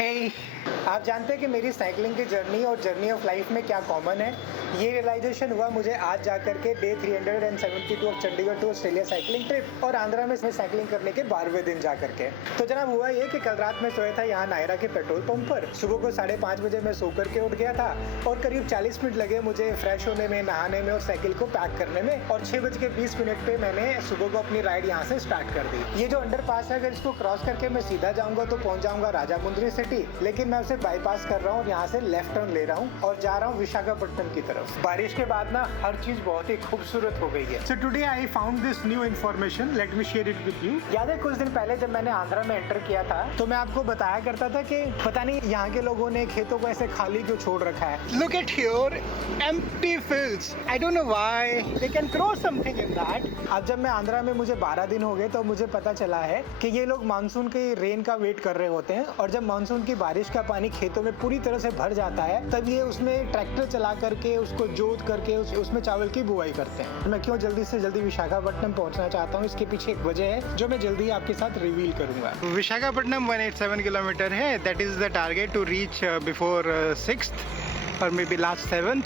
Hey, आप जानते हैं कि मेरी साइकिलिंग की जर्नी और जर्नी ऑफ लाइफ में क्या कॉमन है? ये रियलाइजेशन हुआ मुझे आज जा करके day 372 of Chandigarh to Australia cycling trip और आंध्रा में साइकिलिंग करने के 12वें दिन जा करके। तो जनाब हुआ ये कि कल रात में सोया था यहाँ नायरा के पेट्रोल पंप पर। सुबह को 5:30 बजे मैं सो करके उठ गया था और करीब 40 मिनट लगे मुझे फ्रेश होने में, नहाने में और साइकिल को पैक करने में। और 6:20 पे मैंने सुबह को अपनी राइड यहाँ से स्टार्ट कर दी। ये जो अंडर पास है, अगर इसको क्रॉस करके मैं सीधा जाऊंगा तो पहुंच जाऊंगा राजामुंद्री सिटी, लेकिन मैं उसे बाईपास कर रहा हूँ और यहाँ से लेफ्ट टर्न ले रहा हूँ और जा रहा हूँ विशाखापट्टनम की तरफ। बारिश के बाद ना हर चीज बहुत ही खूबसूरत हो गई है। So today I found this new information, let me share it with you. याद है कुछ दिन पहले जब मैंने आंध्रा में एंटर किया था तो मैं आपको बताया करता था कि पता नहीं यहाँ के लोगों ने खेतों को ऐसे खाली क्यों छोड़ रखा है। Look at here, empty fields. I don't know why they can grow something in that. अब जब मैं आंध्रा में, मुझे 12 दिन हो गए, तो मुझे पता चला है कि ये लोग मानसून के रेन का वेट कर रहे होते हैं और जब मानसून की बारिश का पानी खेतों में पूरी तरह से भर जाता है तब ये उसमें ट्रैक्टर चला करके उसको जोत करके उसमें चावल की बुआई करते हैं। मैं क्यों जल्दी से जल्दी विशाखापट्टनम पहुंचना चाहता हूं, इसके पीछे एक वजह है जो मैं जल्दी आपके साथ रिवील करूंगा। विशाखापट्टनम 187 किलोमीटर है। That is the target to reach before 6th और मे बी लास्ट 7th।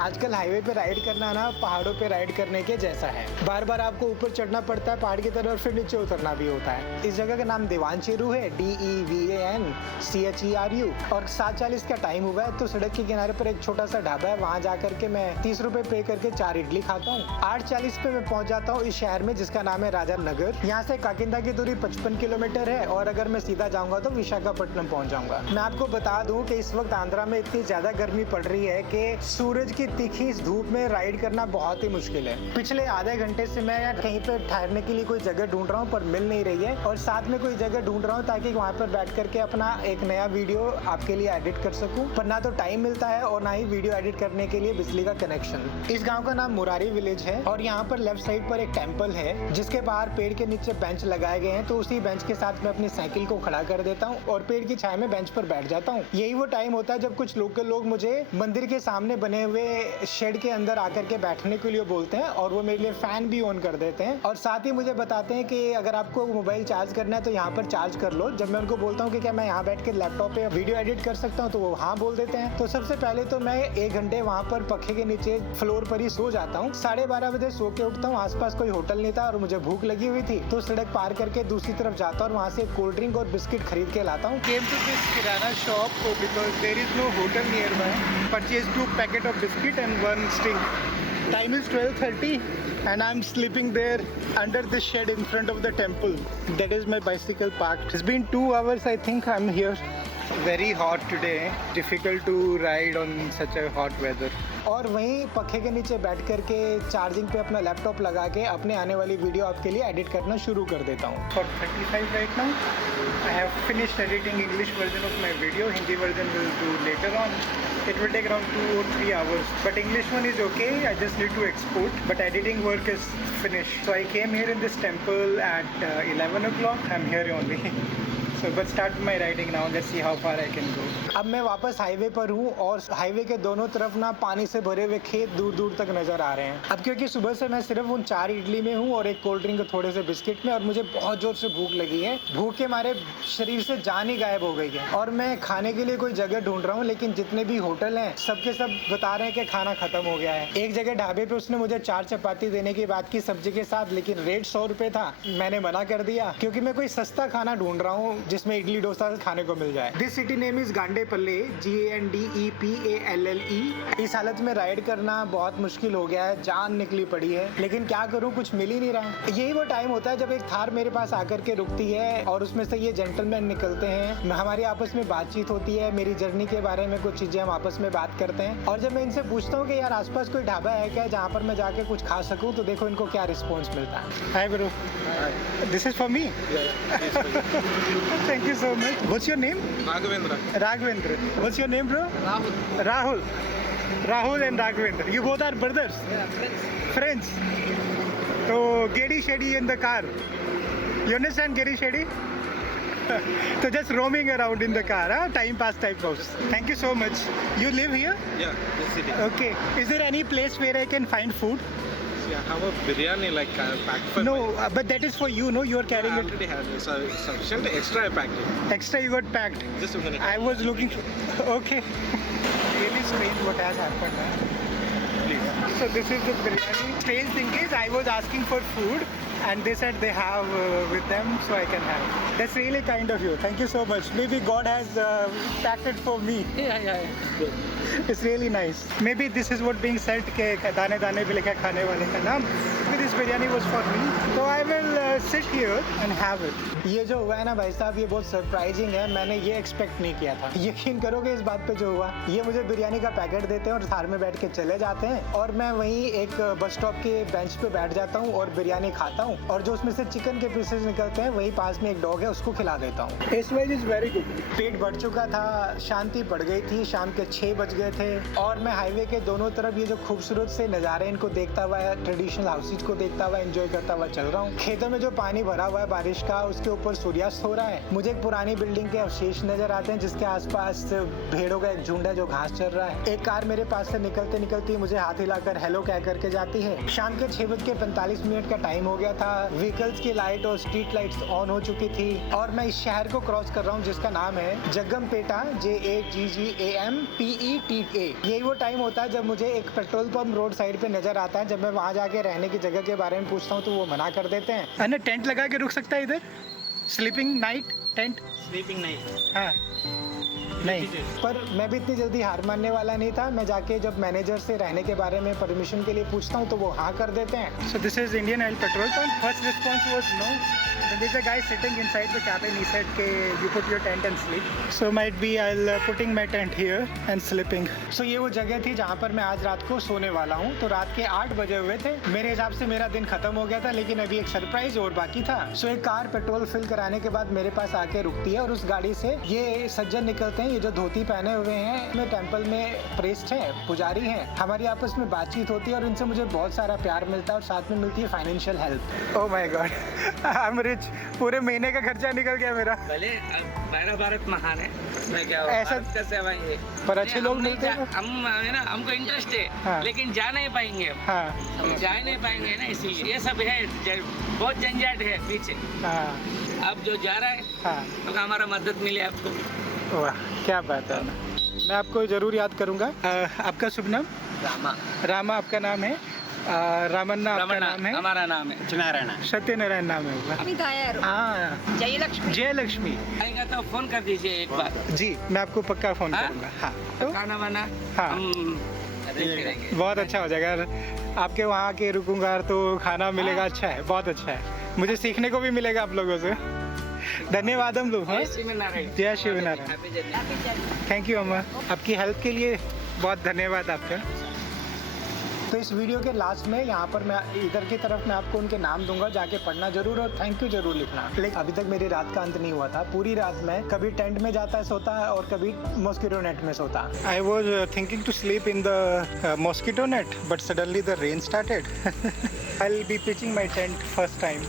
आजकल हाईवे पे राइड करना ना पहाड़ों पे राइड करने के जैसा है। बार बार आपको ऊपर चढ़ना पड़ता है पहाड़ की तरफ और फिर नीचे उतरना भी होता है। इस जगह का नाम देवानचेरू है, DEVANCHERU। और 7:40 का टाइम हुआ है तो सड़क के किनारे पर एक छोटा सा ढाबा है, वहाँ जा करके मैं 30 रुपए पे करके 4 इडली खाता हूँ। 8:40 पे मैं पहुँच जाता हूँ इस शहर में जिसका नाम है राजा नगर। यहाँ से काकिंदा की दूरी 55 किलोमीटर है और अगर मैं सीधा जाऊंगा तो विशाखापट्टनम पहुँच जाऊंगा। मैं आपको बता दूँ कि इस वक्त आंध्रा में इतनी ज्यादा गर्मी पड़ रही है कि सूरज की तीखी इस धूप में राइड करना बहुत ही मुश्किल है। पिछले आधे घंटे से मैं कहीं पे ठहरने के लिए कोई जगह ढूंढ रहा हूँ पर मिल नहीं रही है और साथ में कोई जगह ढूंढ रहा हूँ ताकि वहाँ पर बैठ करके अपना एक नया वीडियो आपके लिए एडिट कर सकूँ, पर ना तो टाइम मिलता है और ना ही वीडियो एडिट करने के लिए बिजली का कनेक्शन। इस गाँव का नाम मुरारी विलेज है और यहाँ पर लेफ्ट साइड पर एक टेम्पल है जिसके बाहर पेड़ के नीचे बेंच लगाए गए हैं। तो उसी बेंच के साथ मैं अपनी साइकिल को खड़ा कर देता हूँ और पेड़ की छाया में बेंच पर बैठ जाता हूँ। यही वो टाइम होता है जब कुछ लोकल लोग मुझे मंदिर के सामने बने हुए शेड के अंदर आकर के बैठने के लिए बोलते हैं और वो मेरे लिए फैन भी ऑन कर देते हैं और साथ ही मुझे बताते हैं कि अगर आपको मोबाइल चार्ज करना है तो यहाँ पर चार्ज कर लो। जब मैं उनको बोलता हूँ कि क्या मैं यहाँ बैठ के लैपटॉप पे वीडियो एडिट कर सकता हूँ तो वो हाँ बोल देते हैं। तो सबसे पहले तो मैं 1 घंटे वहाँ पर पखे के नीचे फ्लोर पर ही सो जाता हूँ। 12:30 बजे सो के उठता हूँ। आसपास कोई होटल नहीं था और मुझे भूख लगी हुई थी तो सड़क पार करके दूसरी तरफ जाता हूँ और वहाँ से कोल्ड ड्रिंक और बिस्किट खरीद के लाता हूँ। Came to this kirana shop because there is no hotel nearby. Purchase 2 packet of biscuit and 1 sting. Time is 12:30 and I'm sleeping there under the shed in front of the temple. That is my bicycle parked. It's been 2 hours I think I'm here. Very hot today. Difficult to ride on such a hot weather. और वहीं पखे के नीचे बैठ करके charging पे अपना laptop लगा के अपने आने वाली वीडियो आपके लिए एडिट करना शुरू कर देता हूँ। For 35 right now. I have finished editing English version of my video. Hindi version will do later on. It will take around 2 or 3 hours. But English one is okay. I just need to export. But editing work is finished. So I came here in this temple at 11 o'clock. I'm here only. So but start my riding now. Let's see how far I can go. अब मैं वापस highway पर हूँ और highway के दोनों तरफ ना पानी से भरे हुए खेत दूर दूर तक नजर आ रहे हैं। अब क्योंकि सुबह से मैं सिर्फ उन 4 इडली में हूँ और एक कोल्ड ड्रिंक थोड़े से बिस्किट में और मुझे बहुत जोर से भूख लगी है। भूख के मारे शरीर से जान ही गायब हो गई है और मैं खाने के लिए कोई जगह ढूंढ रहा हूँ, लेकिन जितने भी होटल हैं सबके सब बता रहे हैं कि खाना खत्म हो गया है। एक जगह ढाबे पे उसने मुझे 4 चपाती देने की बात की सब्जी के साथ, लेकिन रेट 100 रुपए था। मैंने मना कर दिया क्योंकि मैं कोई सस्ता खाना ढूंढ रहा हूँ जिसमें इडली डोसा खाने को मिल जाए। This city name is Gandepalle, GANDEPALLE। इस हालत में राइड करना बहुत मुश्किल हो गया है, जान निकली पड़ी है, लेकिन क्या करूं, कुछ मिल ही नहीं रहा। यही वो टाइम होता है जब एक थार मेरे पास आकर के रुकती है और उसमें से ये जेंटलमैन निकलते हैं। हमारी आपस में बातचीत होती है, मेरी जर्नी के बारे में कुछ चीजें हम आपस में बात करते हैं और जब मैं इनसे पूछता हूँ कि यार आसपास कोई ढाबा है क्या जहाँ पर मैं जाके कुछ खा सकूँ, तो देखो इनको क्या रिस्पॉन्स मिलता है। Hi bro, this is for me. Thank you so much. What's your name? Raghavendra. What's your name, bro? Rahul. Rahul and Raghavendra. You both are brothers? Yeah, Friends. So, Gedi Shedi in the car. You understand Gedi Shedi? So just roaming around in the car, huh? Time pass type house. Thank you so much. You live here? Yeah, this city. Okay. Is there any place where I can find food? I have a biryani like packed for No, me. but that is for you, no? You are I carrying it. already have it. So sufficient extra I packed it. Extra you got packed. Just a minute. I was looking for... Okay. Really strange what has happened. Please. So this is the biryani. Strange thing is I was asking for food and they said they have with them, so I can have. That's really kind of you. Thank you so much. Maybe God has packed it for me. Yeah. It's really nice. Maybe this is what being said के दाने दाने पे लिखा खाने वाले का नाम. Maybe this biryani was for me. So I will sit here and have it. ये जो हुआ है ना भाई साहब, ये बहुत सरप्राइजिंग है. मैंने ये एक्सपेक्ट नहीं किया था. यकीन करोगे इस बात पे जो हुआ, ये मुझे बिरयानी का पैकेट देते हैं और थार में बैठ के चले जाते हैं और मैं वहीं एक बस स्टॉप के बेंच पे बैठ जाता हूँ और बिरयानी खाता हूँ और जो उसमें से चिकन के पीसेस निकलते हैं वही पास में एक डॉग है उसको खिला देता हूँ. इस वेज इज वेरी गुड. पेट भर चुका था, शांति पड़ गई थी, शाम के 6 बज गए थे और मैं हाईवे के दोनों तरफ ये जो खूबसूरत से नज़ारे इनको देखता हुआ, ट्रेडिशनल हाउसेज को देखता हुआ, एंजॉय करता हुआ चल रहा हूँ. खेतों में जो पानी भरा हुआ है बारिश का, उसके ऊपर सूर्यास्त हो रहा है. मुझे एक पुरानी बिल्डिंग के अवशेष नजर आते हैं जिसके आसपास भेड़ों का एक झुंड है जो घास चल रहा है. एक कार मेरे पास से निकलते निकलती मुझे हाथ हिलाकर हेलो कह करके जाती है. शाम के 6:45 का टाइम हो गया था. व्हीकल्स की लाइट और स्ट्रीट लाइट्स ऑन हो चुकी थी और मैं इस शहर को क्रॉस कर रहा हूँ जिसका नाम है जगमपेटा. JAGGAMPETA. यही वो टाइम होता है जब मुझे एक पेट्रोल पंप रोड साइड पे नजर आता है. जब मैं वहाँ जाके रहने की जगह के बारे में पूछता हूँ तो वो मना कर देते हैं. अरे टेंट लगा के रुक सकता है इधर? Sleeping night tent? Sleeping night. हाँ नहीं, पर मैं भी इतनी जल्दी हार मानने वाला नहीं था. मैं जाके जब मैनेजर से रहने के बारे में परमिशन के लिए पूछता हूँ तो वो हाँ कर देते हैं. So this is Indian Oil petrol pump. First response was no. There is a guy sitting inside the cabin. He said, "Okay, you put your tent and sleep." So might be I'll putting my tent here and sleeping. So ये वो जगह थी जहाँ पर मैं आज रात को सोने वाला हूँ. तो रात के 8 बजे हुए थे. मेरे हिसाब से मेरा दिन खत्म हो गया था लेकिन अभी एक सरप्राइज और बाकी था. सो एक कार पेट्रोल फिल कराने के बाद मेरे पास आके रुकती है और उस गाड़ी से ये सज्जन निकलते हैं. ये जो धोती पहने हुए हैं, मैं टेम्पल में प्रेस्ट है, पुजारी हैं. हमारी आपस में बातचीत होती है और इनसे मुझे बहुत सारा प्यार मिलता है और साथ में मिलती है financial help. Oh my God, I am rich. पूरे महीने का खर्चा निकल गया मेरा. भले मेरा भारत महान है, मैं क्या ऐसा भारत का सेवा ये. पर अच्छे लोग मिलते हैं. हम है ना, हमको इंटरेस्ट है. हाँ. लेकिन जा नहीं पाएंगे. हाँ हम जा नहीं पाएंगे ना, इसीलिए ये सब है. बहुत झंझट है पीछे. हाँ अब जो जा रहा है हाँ. तो हमारा मदद मिले आपको. वाह क्या बात है. मैं आपको जरूर याद करूँगा. आपका शुभ नाम? रामा. रामा आपका नाम है. रामन्ना आपका नाम है. हमारा नाम है Chinarana. सत्यनारायण नाम है होगा. अमित आयर. हाँ जयलक्ष्मी. जयलक्ष्मी. आएगा तो फोन कर दीजिए एक बार. जी मैं आपको पक्का फोन हाँ? करूँगा. हाँ तो खाना बना हाँ. हम देखते रहेंगे. बहुत अच्छा हो जाएगा. आपके वहाँ के रुकूंगा तो खाना मिलेगा. अच्छा है, बहुत अच्छा है. मुझे सीखने को भी मिलेगा आप लोगों से. धन्यवाद हम लोग. हाँ जय शिवनारायण. जय Shivnarayan. Happy journey. Thank you अम्मा. आपकी हेल्प के लिए बहुत धन्यवाद आपका. तो इस वीडियो के लास्ट में यहाँ पर मैं इधर की तरफ मैं आपको उनके नाम दूंगा, जाके पढ़ना जरूर और थैंक यू जरूर लिखना. लेकिन अभी तक मेरी रात का अंत नहीं हुआ था. पूरी रात में कभी टेंट में जाता सोता और कभी मॉस्किटो नेट में सोता. I was thinking to sleep in the mosquito net but suddenly the rain started. I will be pitching my tent first time.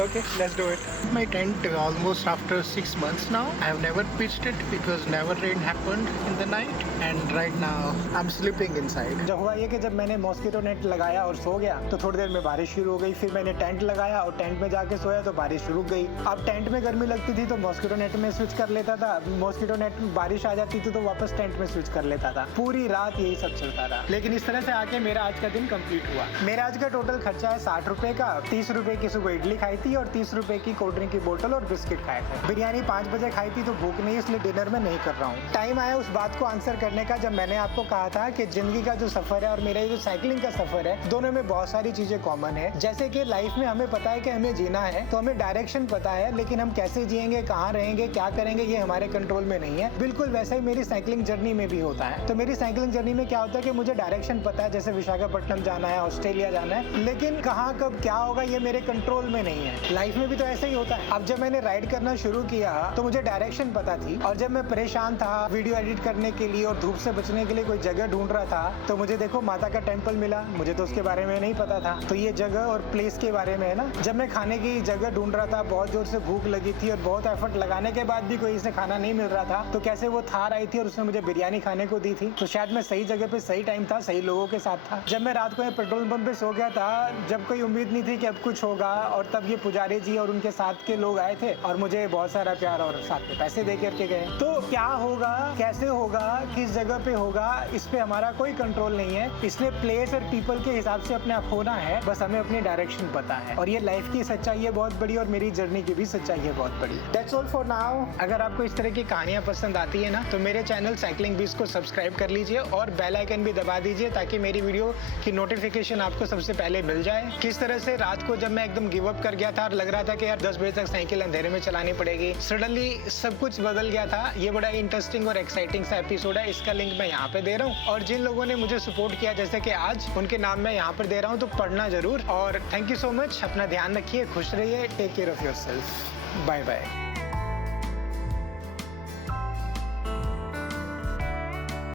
Okay, let's do it. My tent almost after 6 months now. I have never pitched it because never rain happened in the night, and right now I'm sleeping inside. जब हुआ ये कि जब मैंने mosquito net लगाया और सो गया तो थोड़ी देर में बारिश शुरू हो गई. फिर मैंने टेंट लगाया और टेंट में जाके सोया तो बारिश रुक गई. अब टेंट में गर्मी लगती थी तो मॉस्किटो नेट में स्विच कर लेता था. मॉस्किटो नेट में बारिश आ जाती थी तो वापस टेंट में स्विच कर लेता था. पूरी रात यही सब चलता रहा. लेकिन इस तरह से आके मेरा आज का दिन कंप्लीट हुआ. मेरा आज का टोटल खर्चा है 60 रुपए का. 30 रुपए की सुबह इडली खाई थी और 30 रुपए की कोल्ड ड्रिंक की बोतल और बिस्किट खाए थे. बिरयानी 5 बजे खाई थी तो भूख नहीं, इसलिए डिनर में नहीं कर रहा हूँ. टाइम आया उस बात को आंसर करने का जब मैंने आपको कहा था कि जिंदगी का जो सफर है और मेरा ये जो साइकिलिंग का सफर है, दोनों में बहुत सारी चीजें कॉमन है. जैसे कि लाइफ में हमें पता है कि हमें जीना है तो हमें डायरेक्शन पता है, लेकिन हम कैसे जिएंगे, कहाँ रहेंगे, क्या करेंगे, ये हमारे कंट्रोल में नहीं है. बिल्कुल वैसा ही मेरी साइकिलिंग जर्नी में भी होता है. तो मेरी साइकिलिंग जर्नी में क्या होता है कि मुझे डायरेक्शन पता है, जैसे विशाखापट्टनम जाना है, ऑस्ट्रेलिया जाना है, लेकिन कहाँ कब क्या होगा ये मेरे कंट्रोल में नहीं है. लाइफ में भी तो ऐसा ही होता है। अब जब मैंने राइड करना शुरू किया तो मुझे डायरेक्शन पता थी, और जब मैं परेशान था वीडियो एडिट करने के लिए और धूप से बचने के लिए कोई जगह ढूंढ रहा था, तो मुझे देखो माता का टेम्पल मिला। मुझे तो उसके बारे में नहीं पता था, तो ये जगह और प्लेस के बारे में है ना। जब मैं खाने की जगह ढूंढ रहा था, बहुत जोर से भूख लगी थी और बहुत एफर्ट लगाने के बाद भी कोई से खाना नहीं मिल रहा था, तो कैसे वो थार आई थी और उसने मुझे बिरयानी खाने को दी थी। तो शायद मैं सही जगह पे सही टाइम था, सही लोगों के साथ था। जब मैं रात को पेट्रोल पंप पे सो गया था, जब कोई उम्मीद नहीं थी कि अब कुछ होगा, और तब ये पुजारी जी और उनके साथ के लोग आए थे और मुझे बहुत सारा प्यार और साथ में पैसे दे करके गए। तो क्या होगा, कैसे होगा, किस जगह पे होगा, इस पे हमारा कोई कंट्रोल नहीं है। इसलिए प्लेस और पीपल के हिसाब से अपने आप होना है, बस हमें अपनी डायरेक्शन पता है। और ये लाइफ की सच्चाई है बहुत बड़ी, और मेरी जर्नी की भी सच्चाई है बहुत बड़ी। That's all for now. अगर आपको इस तरह की कहानियां पसंद आती है ना, तो मेरे चैनल साइकिलिंग बीस को सब्सक्राइब कर लीजिए और बेल आइकन भी दबा दीजिए, ताकि मेरी वीडियो की नोटिफिकेशन आपको सबसे पहले मिल जाए। किस तरह से रात को जब मैं एकदम गिव अप कर गया था और लग रहा था कि यार 10 बजे तक साइकिल अंधेरे में चलानी पड़ेगी, सडनली सब कुछ बदल गया था। ये बड़ा इंटरेस्टिंग और एक्साइटिंग सा एपिसोड है। इसका लिंक मैं यहाँ पे दे रहा हूँ, और जिन लोगों ने मुझे सपोर्ट किया जैसे कि आज, उनके नाम मैं यहाँ पर दे रहा हूँ, तो पढ़ना जरूर। और थैंक यू सो मच। अपना ध्यान रखिए, खुश रहिए, take care of yourself. Bye bye.